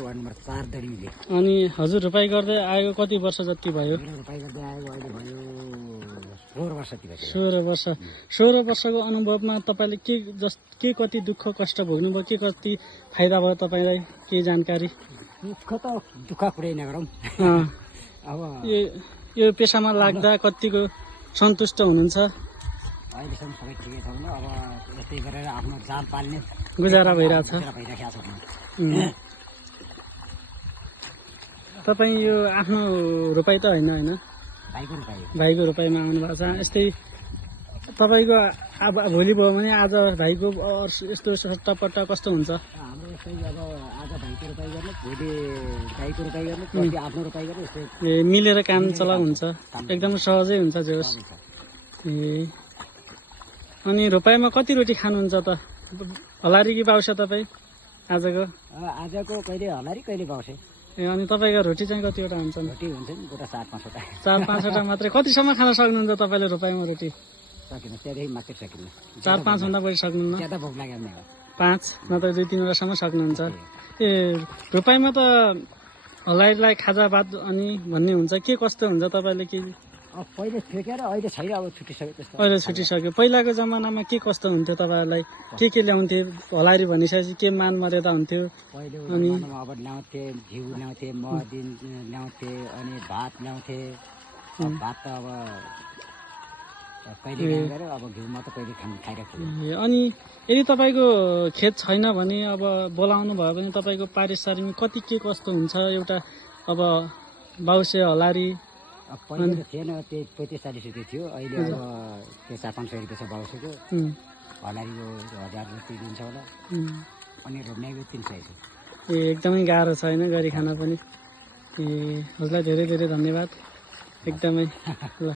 Ward number 4 दरिले। अनि हजुर रोपाई गर्दै आएको कति वर्ष जति भयो? रोपाई गर्दै आएको अहिले भयो 16 वर्ष जति भयो। 16 वर्ष। 16 वर्षको अनुभवमा तपाईँले के कति दुःख कष्ट भोग्नुभयो, के कति फाइदा भयो तपाईँलाई, केही जानकारी? दुःख कुरै नगरौँ। अब यो पेसामा लाग्दा कतिको सन्तुष्ट हुनुहुन्छ? अहिलेसम्म सबै ठिकै छ। अब यस्तै गरेर आफ्नो जाल पाल्ने गुजारा भइरहेछ। तपाईँ यो आफ्नो रोपाई त होइन? भाइको रोपाइमा आउनु भएको छ। यस्तै तपाईँको अब भोलि भयो भने आज भाइको यस्तो सट्टापट्टा कस्तो हुन्छ? हाम्रो यस्तै अब आज भाइको रोपाई गर्नु, भोलि गाईको रोपाई गर्नु, पछि आफ्नो रोपाई गर्नु, यस्तै मिलेर काम चला हुन्छ। एकदम सहजै हुन्छ जे होस्। अनि रोपाइमा कति रोटी खानुहुन्छ त? हलारी कि बाउसे तपाईँ आजको? आजको कहिले हलारी कहिले बाउसे। अनि तपाईँको रोटी चाहिँ कतिवटा हुन्छ? रोटी हुन्छ नि गोटा 4-5वटा। 4-5वटा मात्रै? कतिसम्म खान सक्नुहुन्छ तपाईँले रोपाइमा रोटी? सकिन्न, त्यहाँदेखि मात्रै सकिन्न। 4-5 भन्दा बढी सक्नुहुन्न? ज्यादा भोक लाग्यो भने 5 नत्र 2-3वटासम्म सक्नुहुन्छ। रोपाइमा त हलारीलाई खाजा भात अनि भन्ने हुन्छ, के कस्तो हुन्छ तपाईँले? के पहिले थियो र अहिले छैन, अब छुटिसक्यो त्यस्तो। अहिले छुटिसक्यो। पहिलाको जमानामा के कस्तो हुन्थ्यो तपाईँहरूलाई? के ल्याउँथे? हलारी भनिसकेपछि के मान मर्यादा हुन्थ्यो? अनि अब ल्याउँथे, घिउ ल्याउँथे, मह ल्याउँथे, अनि भात ल्याउँथे। भात त अब कहिले गऱ्यो, अब घिउ म त कहिले खाइरहेको छु। अनि यदि तपाईँको खेत छैन भने अब बोलाउनु भयो भने तपाईँको पारिश्रमिक कति के कस्तो हुन्छ? एउटा अब बाउसे हलारी पहिला त थिएन, त्यही 35-40 रुपियाँ थियो। अहिले अब त्यो 400-500 रुपियाँ छ बाउसेको। हलारीको 1000 रुपियाँ दिन्छ होला, अनि रोप्नेको 300 छ। एकदमै गाह्रो छ होइन गरी खान पनि। हजुरलाई धेरै धेरै धन्यवाद एकदमै।